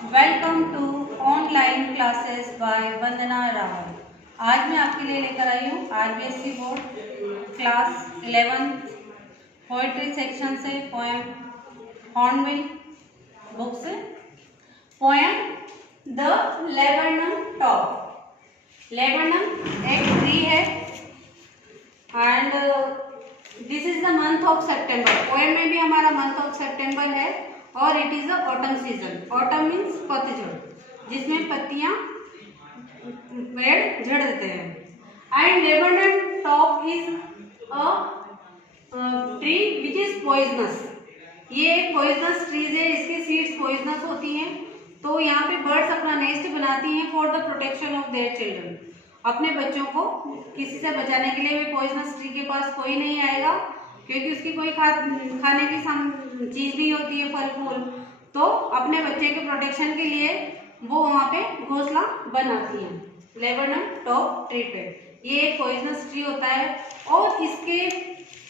Welcome to online classes by Vandana Rawal. आज मैं आपके लिए लेकर आई हूँ RBSC board class 11 poetry section से पोएम हॉर्नबिल बुक से poem the laburnum top. Laburnum एक ट्री है and this is the month of September. Poem में भी हमारा मंथ ऑफ सितंबर है और it is the autumn season. Autumn means पतझड़, जिसमें पत्तियां पेड़ झड़ देते हैं। And laburnum top is a tree which is poisonous. ये एक पॉइजनस ट्रीज है, इसकी सीड्स पॉइजनस होती हैं। तो यहाँ पे बर्ड्स अपना नेस्ट बनाती हैं for the protection of their children. अपने बच्चों को किसी से बचाने के लिए वे पॉइजनस ट्री के पास कोई नहीं आएगा, क्योंकि उसकी कोई खाने की चीज भी होती है, फल फूल। तो अपने बच्चे के प्रोटेक्शन के लिए वो वहाँ पे घोंसला बनाती है लेबनम टॉप ट्री पे। ये एक पॉइजनस ट्री होता है और इसके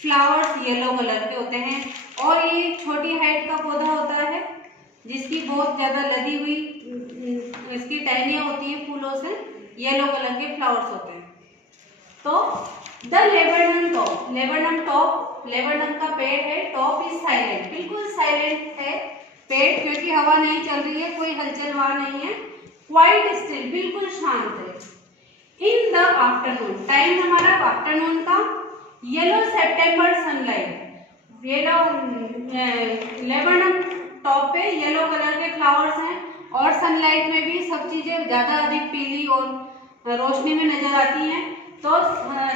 फ्लावर्स येलो कलर के होते हैं और ये छोटी हाइट का पौधा होता है जिसकी बहुत ज्यादा लदी हुई इसकी टहनियां होती है फूलों से, येलो कलर के फ्लावर्स होते हैं। तो the laburnum top, laburnum top, laburnum का पेड़ है। टॉप इज साइलेंट, बिल्कुल साइलेंट है पेड़, क्योंकि हवा नहीं चल रही है, कोई हलचल वहां नहीं है। क्वाइट स्टिल, बिल्कुल शांत है। इन द आफ्टरनून, टाइम हमारा आफ्टरनून का। येलो सितंबर सनलाइट, येलो लेबनम टॉप पे येलो कलर के फ्लावर्स हैं और सनलाइट में भी सब चीजें ज्यादा अधिक पीली और रोशनी में नजर आती हैं। तो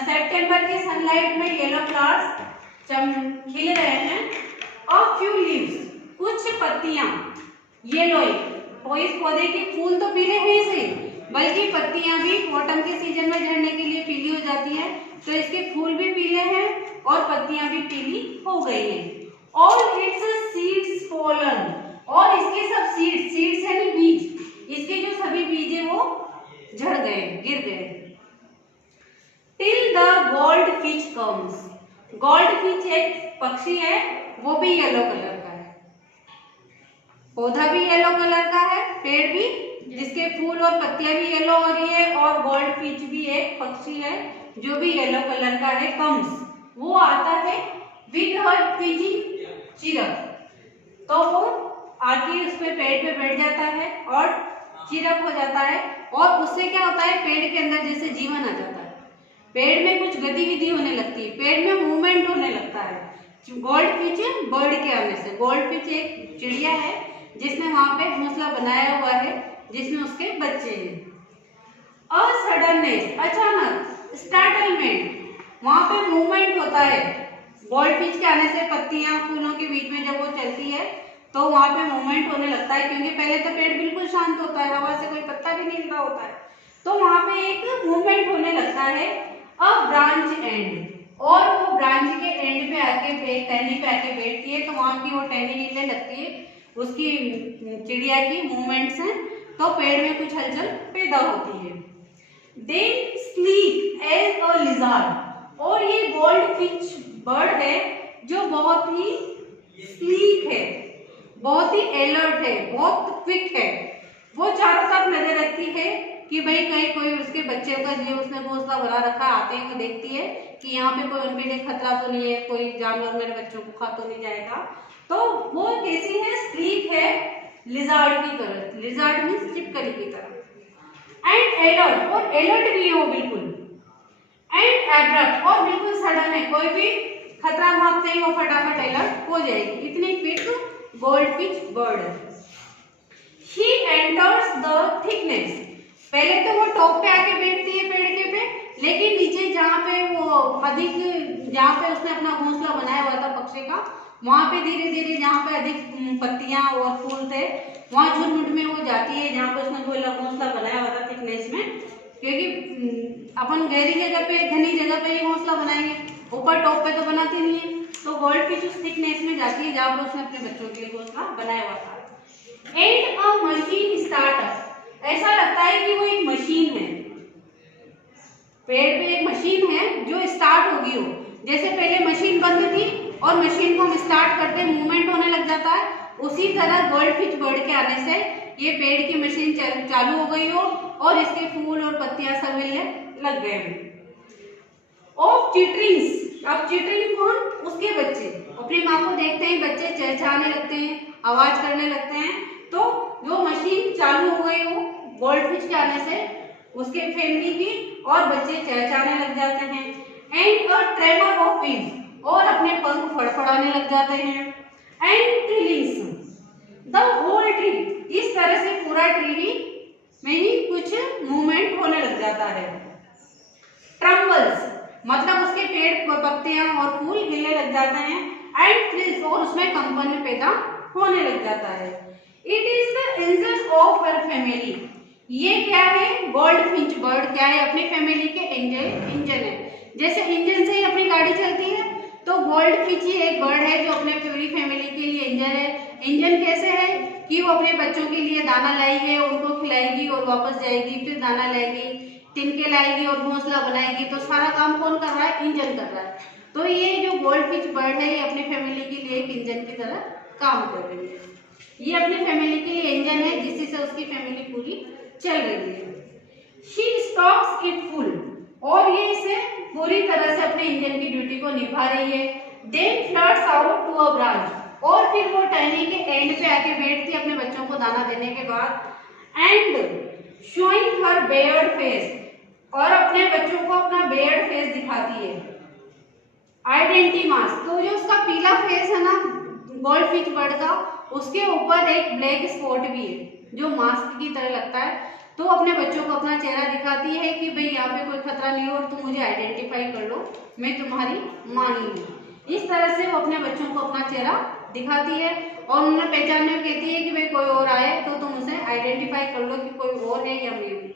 सितंबर की सनलाइट में येलो फ्लावर्स खिल रहे हैं। और फ्यू लीव्स, कुछ पत्तियां येलो, कोई इस पौधे के फूल तो पीले हैं इसे, बल्कि पत्तियां भी ऑटम के सीजन में झड़ने के लिए पीली हो जाती हैं। तो इसके फूल भी पीले हैं और पत्तियां भी पीली हो गई हैं। ऑल इट्स सीड्स फॉलन, और इसके सब सीड्स यानी बीज, इसके जो सभी बीज है वो झड़ गए, गिर गए। Till the gold fish comes, gold fish एक पक्षी है, वो भी येलो कलर का है। पौधा भी येलो कलर का है, पेड़ भी, जिसके फूल और पत्तियां भी येलो हो रही है, और गोल्ड फिश भी एक पक्षी है जो भी येलो कलर का है। कम्स, वो आता है विद हर ट्विचिंग चिरप। तो वो आके उस पे पेड़ पे बैठ जाता है और चिरप हो जाता है, और उससे क्या होता है, पेड़ के अंदर जैसे जीवन आ जाता है, पेड़ में कुछ गतिविधि होने लगती है, पेड़ में मूवमेंट होने लगता है। गोल्ड फिश बर्ड के आने से, गोल्ड फिश एक चिड़िया है जिसने वहां पे घोंसला बनाया हुआ है, जिसमें उसके बच्चे हैं। अ सडननेस, अचानक। स्टार्टलमेंट, वहां पे मूवमेंट होता है। गोल्ड फिश के आने से पत्तियां फूलों के बीच में जब वो चलती है तो वहां पे मूवमेंट होने लगता है, क्योंकि पहले तो पेड़ बिल्कुल शांत होता है, हवा से कोई पत्ता भी नहीं हिल रहा होता है। तो वहां पे एक मूवमेंट होने लगता है। अ ब्रांच एंड, और वो ब्रांच के एंड पे आके टहनी पे आके बैठती है, तो वहां की वो टहनी हिलने लगती है, उसकी चिड़िया की मूवमेंट से, तो पेड़ में कुछ हलचल पैदा होती है। They sleep as a lizard, और ये गोल्ड फिश बर्ड है जो बहुत ही स्लीक है, बहुत ही अलर्ट है, बहुत क्विक है। वो चारों तरफ नजर रखती है कि भाई कहीं कोई उसके बच्चे का जो उसने घोंसला बना रखा आते हैं, वो देखती है कि यहाँ पे कोई उनके लिए खतरा तो नहीं है, कोई जानवर मेरे बच्चों को खा तो नहीं जाएगा। तो वो कैसी है, स्लीक है, लिजार्ड की तरह। लिजार्ड मीन्स चिपकली की तरह। एंड अलर्ट, और अलर्ट भी है वो बिल्कुल। एंड एब्रप्ट, और बिल्कुल सडन है, कोई भी खतरा भागते ही वो फटाफट अलर्ट हो जाएगी। इतनी क्विक गोल्ड फिश बर्ड है। She enters the thickness, पहले तो वो टॉप पे आके बैठती है पेड़ के पे, लेकिन नीचे जहाँ पे वो अधिक, जहाँ पे उसने अपना घोंसला बनाया हुआ था पक्षी का, वहां पे धीरे धीरे जहाँ पे अधिक पत्तियां और फूल थे, वहां झुरमुट में वो जाती है जहाँ पे उसने घोंसला बनाया हुआ था थिकनेस में। क्योंकि अपन गहरी जगह पे, घनी जगह पे ही घोंसला बनाएंगे, ऊपर टॉप पे तो बनाते नहीं है। तो गोल्ड फिश उस थिकनेस में जाती है जहाँ पे उसने अपने बच्चों के लिए घोंसला बनाया हुआ था। एंड अ मशीन स्टार्टअप, ऐसा लगता है कि वो एक मशीन है, पेड़ पे एक मशीन है जो स्टार्ट होगी हो। जैसे पहले मशीन बंद थी और मशीन को हम स्टार्ट करते मूवमेंट होने लग जाता है, उसी तरह गोल्ड फिश बर्ड के आने से ये पेड़ की मशीन चालू हो गई हो और इसके फूल और पत्तियां सब मिलने लग गए हैं। ऑफ चिटरिंग्स, अब चिटरिंग कौन? उसके बच्चे अपनी माँ को देखते हैं, बच्चे चहचहाने लगते हैं, आवाज करने लगते हैं। तो जो मशीन चालू हो गई हो गोल्डफिश के आने से उसके फैमिली की और बच्चे चहचहाने लग जाते हैं। And a tremor of wings, और अपने पंख फड़फड़ाने लग जाते हैं। And trillings the whole tree, इस तरह से पूरा ट्री में ही कुछ मूवमेंट होने लग जाता है। ट्रम्बल्स, मतलब उसके पेड़ पत्तियां और फूल हिलने लग जाते हैं। एंड थ्रिल्स, और उसमें कंपन पैदा होने लग जाता है। It is the engine of her family, ये क्या है? गोल्डफिंच बर्ड क्या है? अपनी फैमिली के इंजन है। जैसे इंजन से ही अपनी गाड़ी चलती है, तो गोल्डफिंच ही एक बर्ड है जो अपने पूरी फैमिली के लिए इंजन है। इंजन कैसे है कि वो अपने बच्चों के लिए दाना लाएगी, उनको खिलाएगी और वापस जाएगी, फिर दाना लाएगी, तिनके लाएगी और घोंसला बनाएगी। तो सारा काम कौन कर रहा है? इंजन कर रहा है। तो ये जो गोल्डफिश बर्ड है ये अपनी फैमिली के लिए एक इंजन की तरह काम कर रही है। ये अपनी फैमिली के लिए इंजन है जिससे से उसकी फैमिली पूरी चल रही है। शी स्टॉक्स इट फुल, और ये इसे पूरी तरह से अपने इंजन की ड्यूटी को निभा रही है। Then flirts out to a branch, और फिर वो टहनी के एंड पे आके बैठती है अपने बच्चों को दाना देने के बाद। And showing her Baird face, और अपने बच्चों को अपना बेयर्ड फेस दिखाती है। आइडेंटिटी मास्क, तो जो उसका पीला फेस है ना गोल्डफिश बर्ड का, उसके ऊपर एक ब्लैक स्पॉट भी है जो मास्क की तरह लगता है। तो अपने बच्चों को अपना चेहरा दिखाती है कि भाई यहाँ पे कोई खतरा नहीं हो और तुम मुझे आइडेंटिफाई कर लो, मैं तुम्हारी माँ ही हूँ। इस तरह से वो अपने बच्चों को अपना चेहरा दिखाती है और उन्हें पहचानने में कहती है कि भाई कोई और आए तो तुम उसे आइडेंटिफाई कर लो कि कोई और है या मैं हूँ।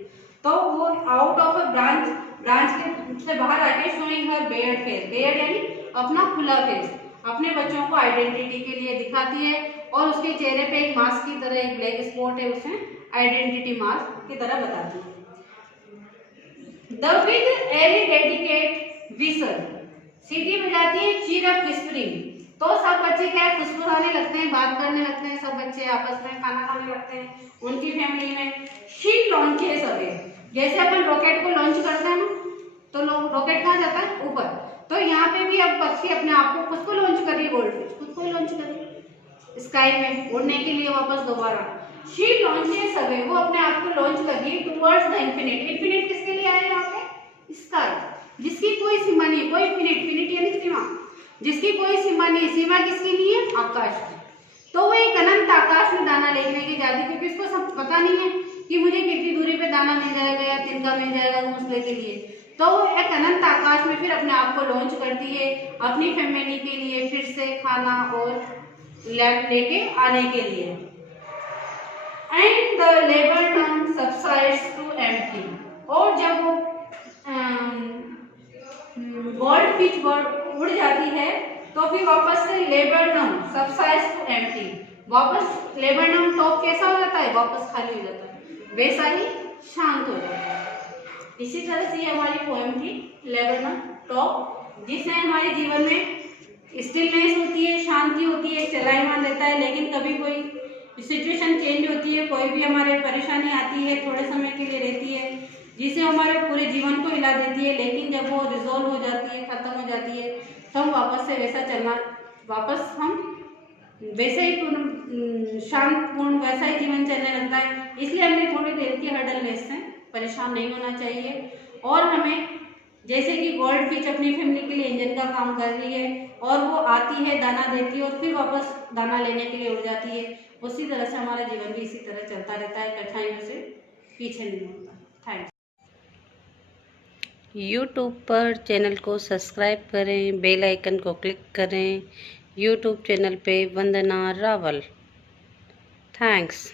तो वो आउट ऑफ अ ब्रांच के से बाहर आके शोइंग हर बेयर्ड फेस, बेयर्ड यानी अपना खुला फेस, अपने बच्चों को आइडेंटिटी के लिए दिखाती है। और उसके चेहरे पे एक मास्क की तरह एक ब्लैक स्पॉट है, उसे आइडेंटिटी मास्क की तरह बताती है। The with airy dedicate whistle, सीटी बजाती है चीर अप विस्परिंग। तो सब बच्चे क्या है? फुसफुसाने लगते हैं, बात करने लगते हैं, सब बच्चे आपस में खाना खाने लगते हैं उनकी फैमिली में। शी लॉन्चेस अवे, जैसे अपन रॉकेट को लॉन्च करते हैं ना, तो रॉकेट कहाँ जाता है? ऊपर। तो यहाँ पे भी अब पक्षी अपने आप को खुद को लॉन्च कर रही है, गोल्डफिश खुद को लॉन्च कर रही है स्काई में उड़ने के लिए वापस दोबारा। शी लॉन्चेस अवे, वो अपने आप को लॉन्च कर रही है टुवर्ड्स द इंफिनिट। इंफिनिट किसके लिए आया यहाँ पे? स्काई, जिसकी कोई सीमा नहीं, कोई फिनिट यानी सीमा, जिसकी कोई सीमा नहीं। सीमा किसकी नहीं है? आकाश की। तो वो एक अनंत आकाश में दाना लेने की जाती, क्योंकि इसको सब पता नहीं है कि मुझे कितनी दूरी पे दाना मिल जाएगा या तिनका मिल जाएगा घोंसले के लिए। तो वो एक अनंत आकाश में फिर अपने आप को लॉन्च करती है अपनी फैमिली के लिए फिर से खाना और लैंड लेके आने के लिए। And the laburnum subsides to empty, और जब वो गोल्डफिश बर्ड उड़ जाती है तो फिर वापस से लेबरटन सबसाइड्स टू एम्प्टी, वापस लेबरटन टॉप कैसा हो जाता है? वापस खाली हो जाता है, वैसा ही शांत हो जाता है। इसी तरह से ये हमारी पोएम थी लेबरटन टॉप, जिससे हमारे जीवन में स्टिलनेस होती है, शांति होती है, चलायमान रहता है। लेकिन कभी कोई सिचुएशन चेंज होती है, कोई भी हमारे परेशानी आती है, थोड़े समय के लिए रहती है, जिसे हमारे पूरे जीवन को हिला देती है। लेकिन जब वो रिजोल्व हो जाती है, खत्म हो जाती है, तो हम वापस से वैसा चलना, वापस हम वैसे ही शांतपूर्ण वैसा ही जीवन चलने लगता है। इसलिए हमें थोड़ी देर की हर्डलनेस से परेशान नहीं होना चाहिए। और हमें जैसे कि गोल्डफिश अपनी फैमिली के लिए इंजन का काम कर रही है और वो आती है, दाना देती है और फिर वापस दाना लेने के लिए उड़ जाती है, उसी तरह से हमारा जीवन भी इसी तरह चलता रहता है, कठिनाइयों से पीछे नहीं होता। थैंक्स। यूट्यूब पर चैनल को सब्सक्राइब करें, बेल आइकन को क्लिक करें। यूट्यूब चैनल पे वंदना रावल। थैंक्स।